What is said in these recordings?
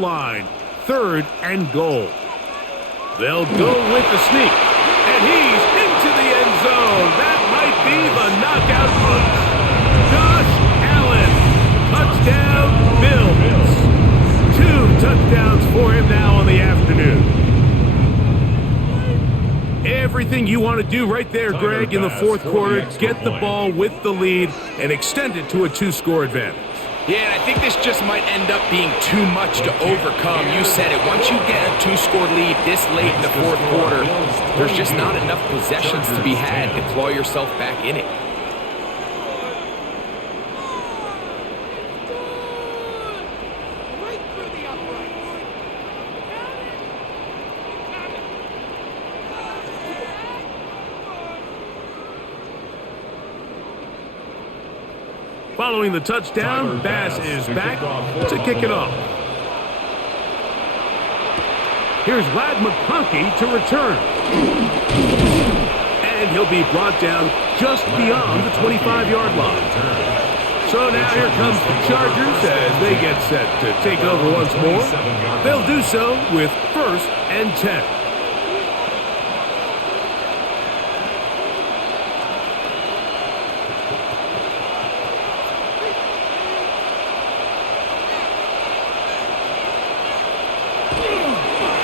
line. 3rd and goal. They'll go with the sneak. And he's into the end zone. That might be the knockout punch. Josh Allen. Touchdown, Bills. 2 touchdowns for him now on the afternoon. Everything you want to do right there, Greg, in the 4th quarter. Get the ball with the lead and extend it to a 2-score advantage. Yeah, and I think this just might end up being too much to overcome. You said it. Once you get a 2-score lead this late in the 4th quarter, there's just not enough possessions to be had to claw yourself back in it. Following the touchdown, Bass is back to kick it off. Here's Ladd McConkey to return. And he'll be brought down just beyond the 25-yard line. So now here comes the Chargers as they get set to take over once more. They'll do so with 1st and 10.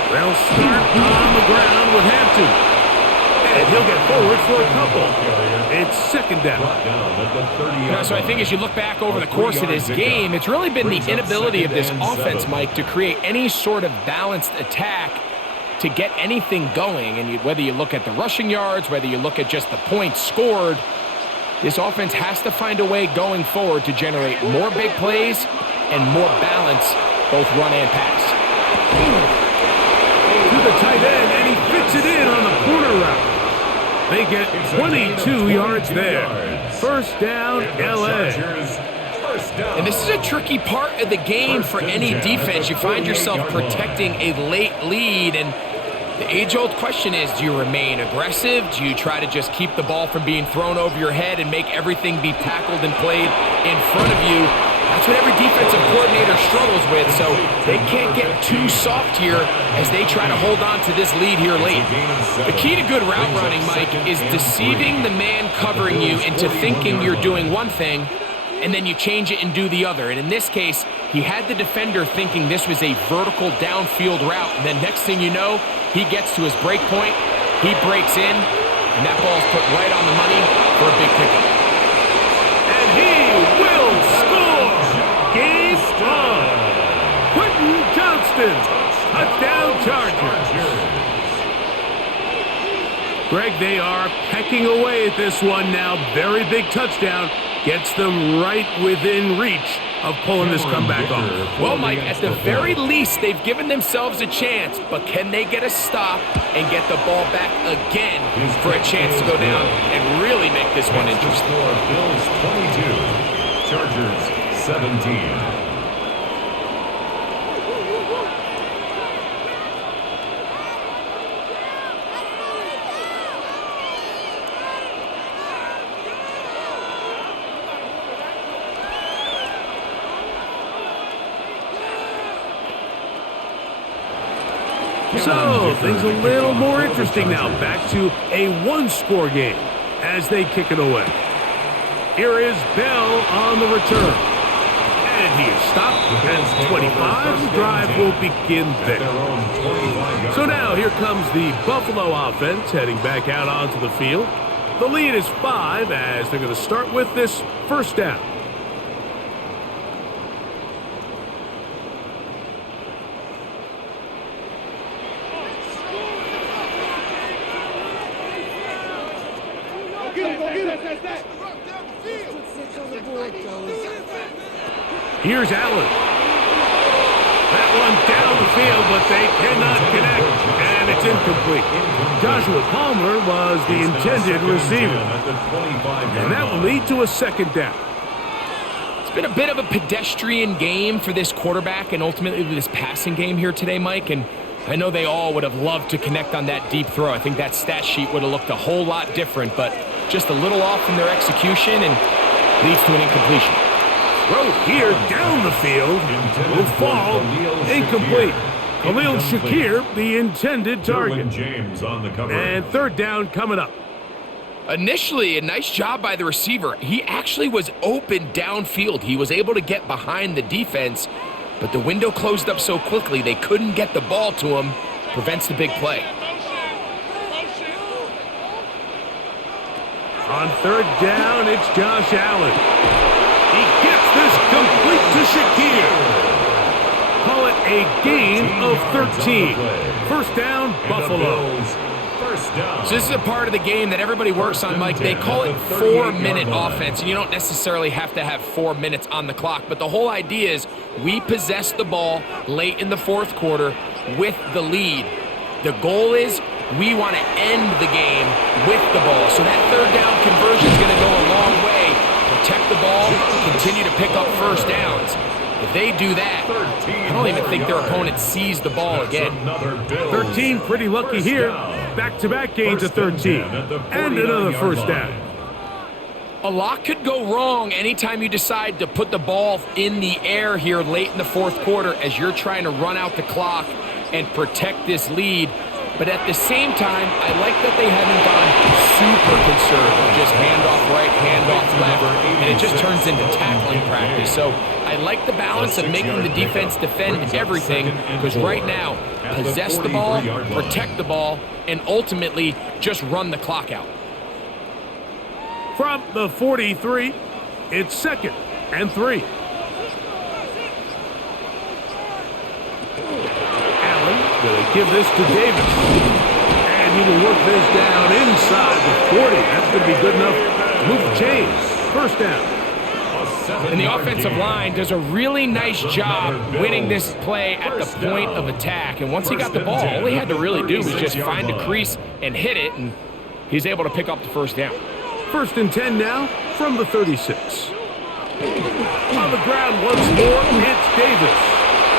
They'll start on the ground with Hampton. And he'll get forward for a couple. It's 2nd down. So I think as you look back over the course of this game, it's really been the inability of this offense, Mike, to create any sort of balanced attack to get anything going. And whether you look at the rushing yards, whether you look at just the points scored, this offense has to find a way going forward to generate more big plays and more balance, both run and pass. To the tight end, and he fits it in on the corner route. They get 22 yards there. 1st down, L.A. And this is a tricky part of the game for any defense. You find yourself protecting a late lead, and the age-old question is, do you remain aggressive? Do you try to just keep the ball from being thrown over your head and make everything be tackled and played in front of you? That's what every defensive coordinator struggles with, so they can't get too soft here as they try to hold on to this lead here late. The key to good route running, Mike, is deceiving the man covering you into thinking you're doing one thing, and then you change it and do the other. And in this case, he had the defender thinking this was a vertical downfield route, and then next thing you know, he gets to his break point, he breaks in, and that ball's put right on the money for a big pickup. And he will score! Game on! Quentin Johnston, touchdown Chargers. Greg, they are pecking away at this one now. Very big touchdown. Gets them right within reach of pulling this comeback off. Well, Mike, at the very least, they've given themselves a chance, but can they get a stop and get the ball back again for a chance to go down and really make this one interesting? Bills 22, Chargers 17. So, things a little more interesting now. Back to a 1-score game as they kick it away. Here is Bell on the return. And he is stopped at 25. The drive will begin there. So now here comes the Buffalo offense heading back out onto the field. The lead is 5 as they're going to start with this 1st down. Here's Allen. That one down the field, but they cannot connect, and it's incomplete. Joshua Palmer was the intended receiver, and that will lead to a 2nd down. It's been a bit of a pedestrian game for this quarterback and ultimately this passing game here today, Mike, and I know they all would have loved to connect on that deep throw. I think that stat sheet would have looked a whole lot different, but just a little off in their execution and leads to an incompletion. Throw here down the field will fall incomplete. Khalil Shakir, the intended target. James on the cover. And third down coming up. Initially, a nice job by the receiver. He actually was open downfield. He was able to get behind the defense, but the window closed up so quickly they couldn't get the ball to him. Prevents the big play. On third down, it's Josh Allen. He gets this complete to Shakir. Call it a gain of 13. First down, Buffalo. So this is a part of the game that everybody works on, Mike. They call it 4-minute offense, and you don't necessarily have to have 4 minutes on the clock. But the whole idea is we possess the ball late in the fourth quarter with the lead. The goal is we want to end the game with the ball. So that third down conversion is going to go a long way. Protect the ball, continue to pick up first downs. If they do that, I don't even think their opponent sees the ball again. 13, pretty lucky here. Back-to-back gains of 13. And another first down. A lot could go wrong anytime you decide to put the ball in the air here late in the fourth quarter as you're trying to run out the clock and protect this lead. But at the same time, I like that they haven't gone super conservative. Just handoff right, handoff left, and it just turns into tackling practice. So I like the balance of making the defense defend everything, because right now, possess the ball, protect the ball, and ultimately just run the clock out. From the 43, it's second and 3. Going to give this to Davis. And he will work this down inside the 40. That's going to be good enough to move the chains. First down. And the offensive line does a really nice job winning this play at the point of attack. And once he got the ball, all he had to really do was just find a crease and hit it, and he's able to pick up the first down. First and 10 now from the 36. On the ground once more, it's Davis.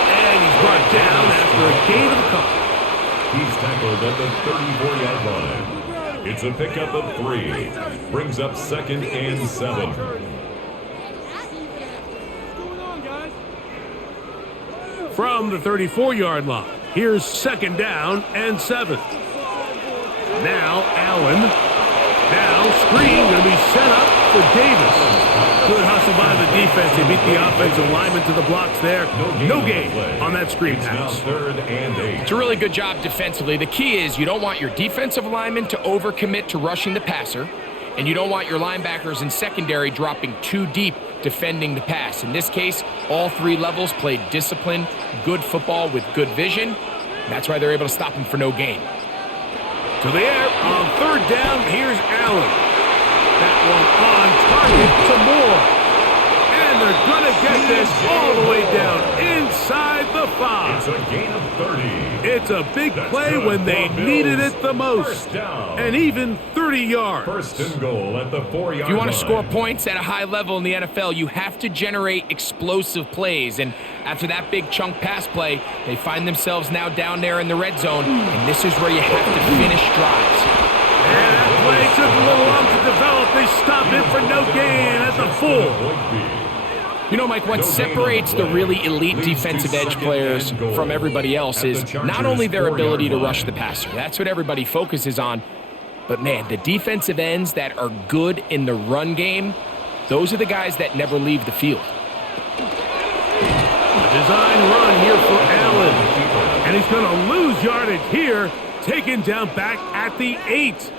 And he's brought down after a gain of a couple. He's tackled at the 34-yard line. It's a pickup of 3. Brings up second and 7. From the 34-yard line, here's second down and 7. Now Allen. Now screen going to be set up for Davis. Good hustle by the defense. They beat the offensive lineman to the blocks there. No gain on that screen pass. It's a really good job defensively. The key is you don't want your defensive lineman to overcommit to rushing the passer, and you don't want your linebackers in secondary dropping too deep defending the pass. In this case, all 3 levels played disciplined, good football with good vision. That's why they're able to stop him for no gain. To the air on third down, here's Allen. That one on target to Moore. And they're going to get this all the way down inside the 5. It's a gain of 30. It's a big play when they needed it the most. And even 30 yards. First and goal at the 4-yard line. If you want to score points at a high level in the NFL, you have to generate explosive plays. And after that big chunk pass play, they find themselves now down there in the red zone. And this is where you have to finish drives. And that play took a little long to develop. They stopped it for no gain at the 4. You know, Mike, what separates the really elite defensive edge players from everybody else is not only their ability to rush the passer. That's what everybody focuses on. But, man, the defensive ends that are good in the run game, those are the guys that never leave the field. A design run here for Allen. And he's going to lose yardage here, taken down back at the 8.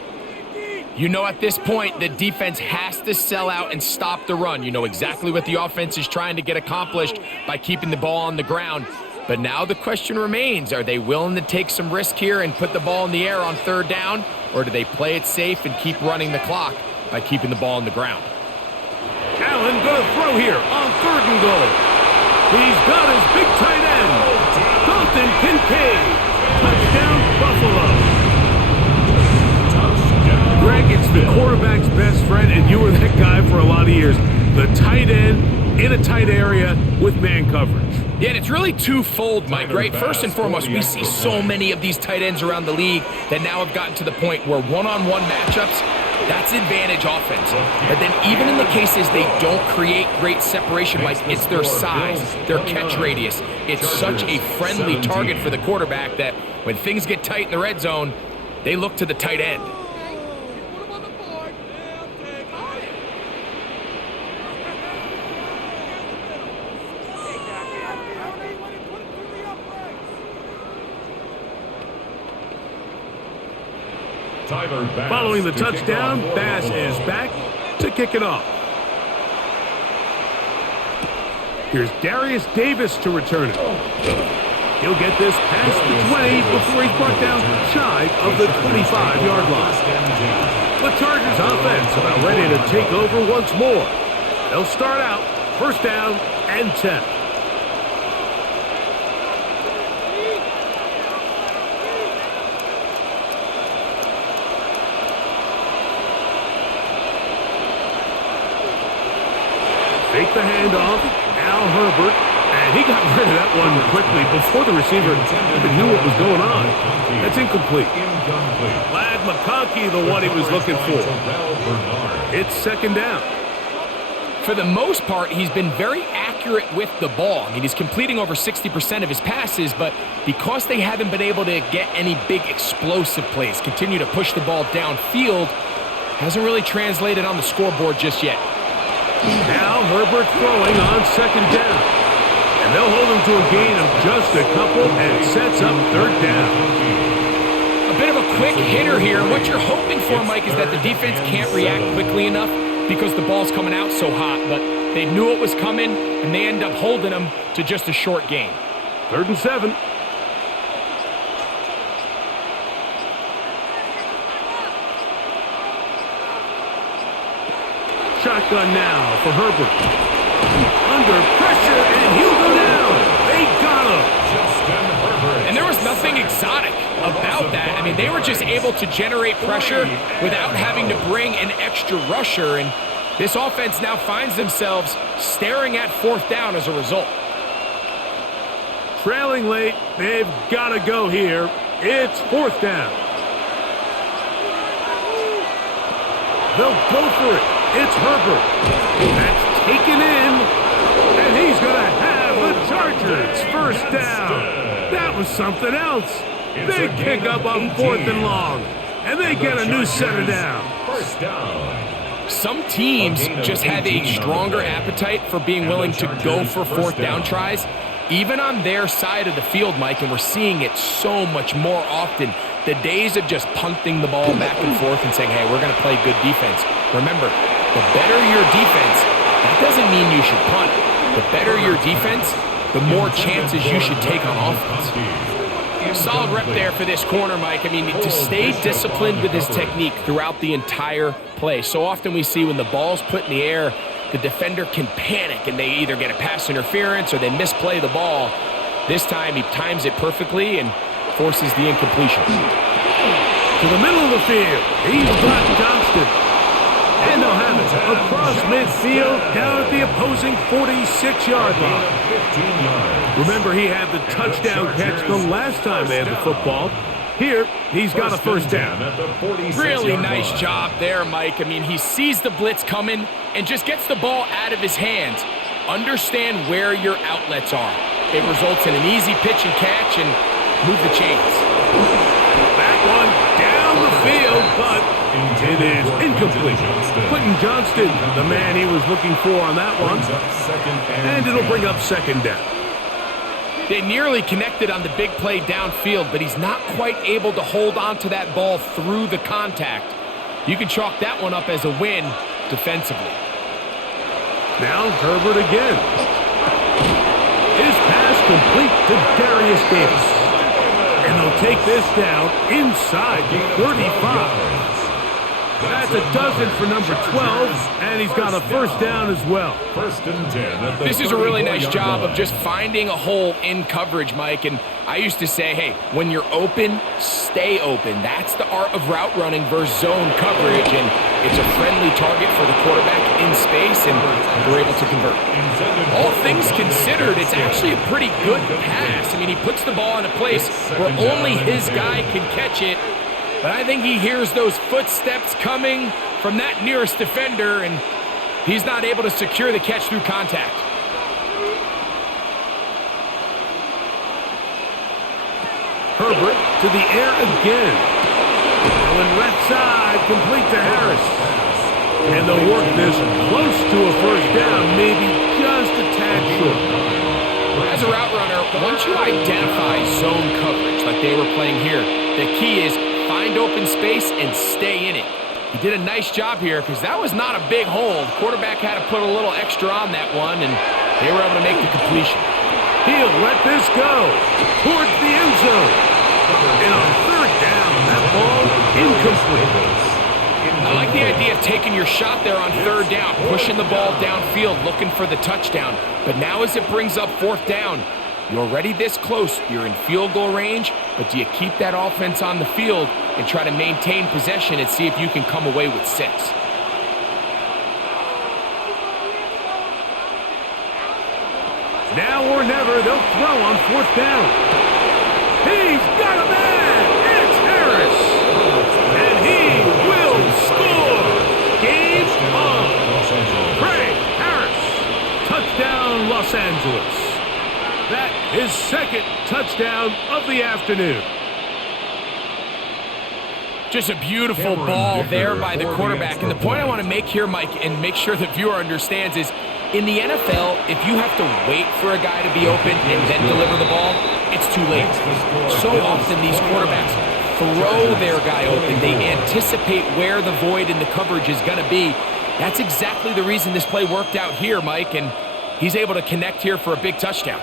You know, at this point, the defense has to sell out and stop the run. You know exactly what the offense is trying to get accomplished by keeping the ball on the ground. But now the question remains, are they willing to take some risk here and put the ball in the air on third down? Or do they play it safe and keep running the clock by keeping the ball on the ground? Allen going to throw here on third and goal. He's got his big tight end, Dalton Kincaid. Touchdown, Buffalo. Greg, it's the quarterback's best friend, and you were that guy for a lot of years. The tight end in a tight area with man coverage. Yeah, and it's really twofold, Mike, right? First and foremost, we see so many of these tight ends around the league that now have gotten to the point where one-on-one matchups, That's advantage offense. But then even in the cases they don't create great separation, Mike, it's their size, their catch radius. It's such a friendly target for the quarterback that when things get tight in the red zone, they look to the tight end. Following the touchdown, Bass is back to kick it off. Here's Darius Davis to return it. He'll get this past the 20 before he's brought down shy of the 25-yard line. The Chargers offense about ready to take over once more. They'll start out first down and 10. Take the handoff. Now Herbert. And he got rid of that one quickly before the receiver even knew what was going on. That's incomplete. Lad McConkey, the one he was looking for. It's second down. For the most part, he's been very accurate with the ball. I mean, he's completing over 60% of his passes, but because they haven't been able to get any big explosive plays, continue to push the ball downfield, hasn't really translated on the scoreboard just yet. Now Herbert throwing on second down. And they'll hold him to a gain of just a couple and sets up third down. A bit of a quick hitter here. What you're hoping for, Mike, is that the defense can't react quickly enough because the ball's coming out so hot. But they knew it was coming, and they end up holding them to just a short gain. 3rd and 7. Shotgun now for Herbert. Under pressure, and he'll go down. They got him. And there was nothing exotic about that. I mean, they were just able to generate pressure without having to bring an extra rusher. And this offense now finds themselves staring at 4th down as a result. Trailing late, they've got to go here. It's 4th down. They'll go for it. It's Herbert. That's taken in. And he's going to have the Chargers first down. That was something else. They pick up on 4th and long. And they get a new set of down. First down. Some teams just have a stronger appetite for being willing to go for 4th down tries, even on their side of the field, Mike, and we're seeing it so much more often. The days of just punting the ball back and forth and saying, hey, we're going to play good defense. Remember, the better your defense, that doesn't mean you should punt. The better your defense, the more chances you should take on offense. Solid rep there for this corner, Mike. I mean, to stay disciplined with his technique throughout the entire play. So often we see when the ball's put in the air, the defender can panic and they either get a pass interference or they misplay the ball. This time he times it perfectly and forces the incompletion. To the middle of the field, he's got Johnston. And they'll have it across midfield down at the opposing 46-yard line. Remember, he had the touchdown catch the last time they had the football. Here, he's got a first down. Really nice job there, Mike. I mean, he sees the blitz coming and just gets the ball out of his hands. Understand where your outlets are. It results in an easy pitch and catch and move the chains. That one down the field, but it is incomplete. Quentin Johnston, the man he was looking for on that one. And it'll bring up second down. They nearly connected on the big play downfield, but he's not quite able to hold on to that ball through the contact. You can chalk that one up as a win defensively. Now Herbert again. His pass complete to Darius Davis. And they'll take this down inside the 35. That's a dozen for number 12, and he's got a first down as well. First and 10. This is a really nice job of just finding a hole in coverage, Mike. And I used to say, hey, when you're open, stay open. That's the art of route running versus zone coverage. And it's a friendly target for the quarterback in space, and they're able to convert. All things considered, it's actually a pretty good pass. I mean, he puts the ball in a place where only his guy can catch it. But I think he hears those footsteps coming from that nearest defender, and he's not able to secure the catch through contact. Herbert to the air again. Going left side, complete to Harris. And they'll work this close to a first down, maybe just a tad short. As a route runner, once you identify zone coverage like they were playing here, the key is find open space and stay in it. He did a nice job here because that was not a big hole. The quarterback had to put a little extra on that one, and they were able to make the completion. He'll let this go towards the end zone. And on third down, that ball incomplete. I like the idea of taking your shot there on third down, pushing the ball downfield, looking for the touchdown. But now as it brings up fourth down, you're already this close. You're in field goal range, but do you keep that offense on the field and try to maintain possession and see if you can come away with 6? Now or never, they'll throw on fourth down. He's got a man! It's Harris! And he will score! Game on! Trey Harris! Touchdown, Los Angeles. That is second touchdown of the afternoon. Just a beautiful ball there by the quarterback. And the point I want to make here, Mike, and make sure the viewer understands is, in the NFL, if you have to wait for a guy to be open and then deliver the ball, it's too late. So often these quarterbacks throw their guy open. They anticipate where the void in the coverage is going to be. That's exactly the reason this play worked out here, Mike, and he's able to connect here for a big touchdown.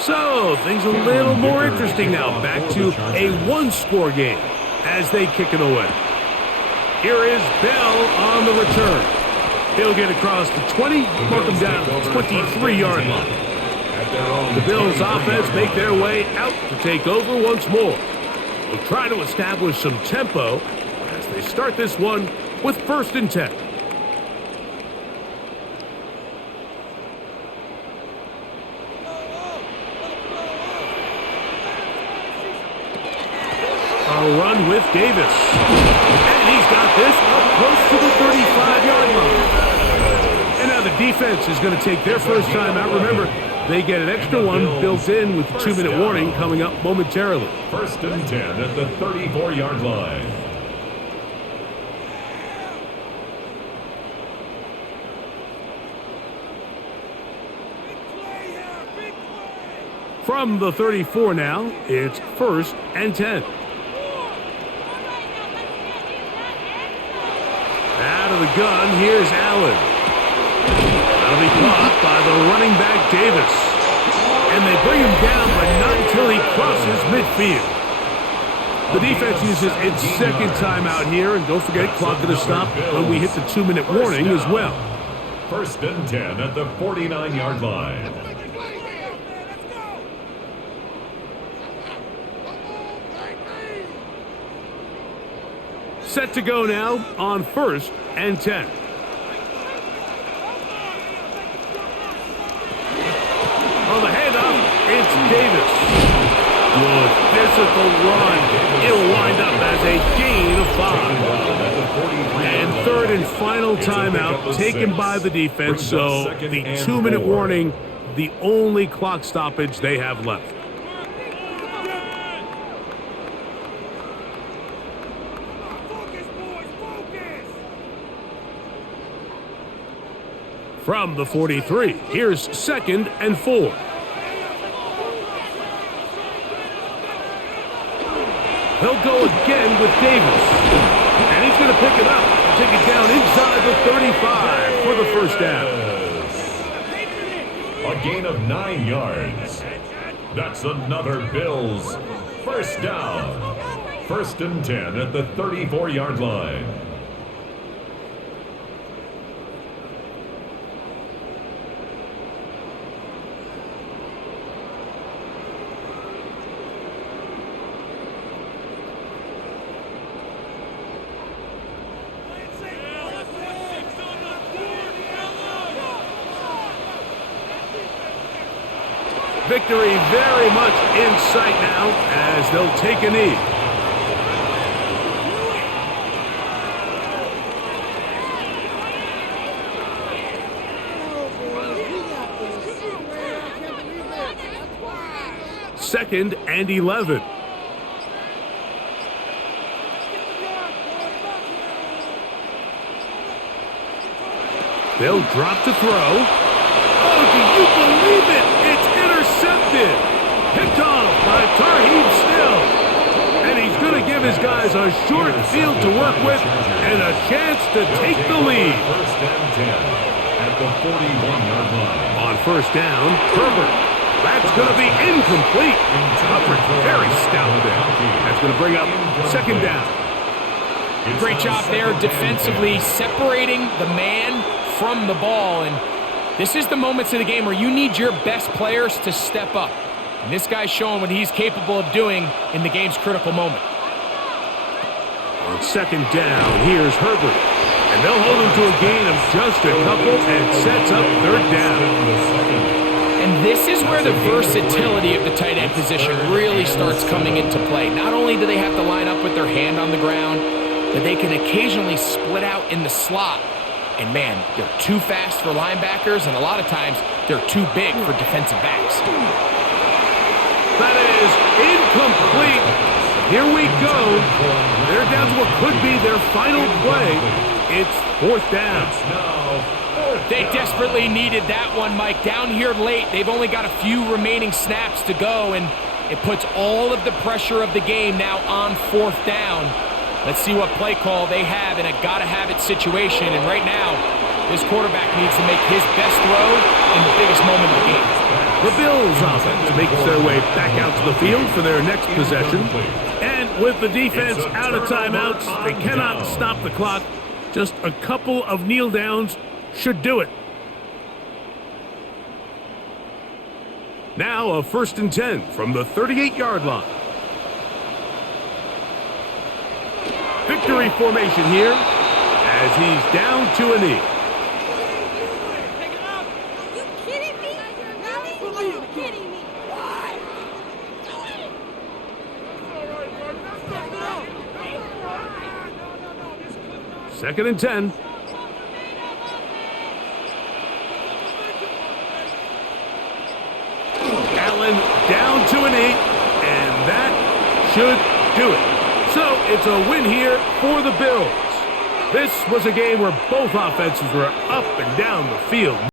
So, things a little more interesting now. Back to a one-score game as they kick it away. Here is Bell on the return. He'll get across the 20, mark him down at the 23-yard line. The Bills' offense make their way out to take over once more. They'll try to establish some tempo as they start this one with 1st and 10. A run with Davis. And he's got this up close to the 35-yard line. And now the defense is going to take their first time out. Remember, they get an extra one built in with the 2-minute warning coming up momentarily. 1st and 10 at the 34-yard line. From the 34 now, it's 1st and 10. Out of the gun, here's Allen. That'll be caught by the running back Davis. And they bring him down, but not until he crosses midfield. The defense uses its second timeout here, and don't forget, clock going to stop when we hit the 2-minute warning as well. 1st and 10 at the 49-yard line. Set to go now on 1st and 10. On the handoff, it's Davis. Good physical run. It'll wind up as a gain of 5. And 3rd and final timeout taken by the defense, so the 2-minute warning, the only clock stoppage they have left. From the 43, here's 2nd and 4. He'll go again with Davis. And he's going to pick it up and take it down inside the 35 for the first down. A gain of 9 yards. That's another Bills first down. 1st and 10 at the 34-yard line. victory very much in sight now as they'll take a knee. Second and 11. They'll drop to throw. Oh, do you believe it? It's intercepted. Picked off by Tarheeb Still. And he's going to give his guys a short field to work with and a chance to take the lead. First and 10 at the 41-yard line. On first down, Herbert. That's going to be incomplete. Coverage very stout there. That's going to bring up second down. Great job there defensively, separating the man from the ball. And this is the moments of the game where you need your best players to step up. And this guy's showing what he's capable of doing in the game's critical moment. On second down, here's Herbert. And they'll hold him to a gain of just a couple and sets up third down. And this is where the versatility of the tight end position really starts coming into play. Not only do they have to line up with their hand on the ground, but they can occasionally split out in the slot. And man, they're too fast for linebackers, and a lot of times they're too big for defensive backs. That is incomplete. Here we go. They're down to what could be their final play. It's fourth down. They desperately needed that one, Mike. Down here late, they've only got a few remaining snaps to go, and it puts all of the pressure of the game now on fourth down. Let's see what play call they have in a gotta-have-it situation. And right now, this quarterback needs to make his best throw in the biggest moment of the game. The Bills offense makes their way back out to the field for their next possession. And with the defense out of timeouts, they cannot stop the clock. Just a couple of kneel downs should do it. Now a first and 10 from the 38-yard line. Victory formation here as he's down to a knee. Are you kidding me? Are you kidding me? Second and 10. Allen down to a knee, and that should do it. So it's a win here for the Bills. This was a game where both offenses were up and down the field.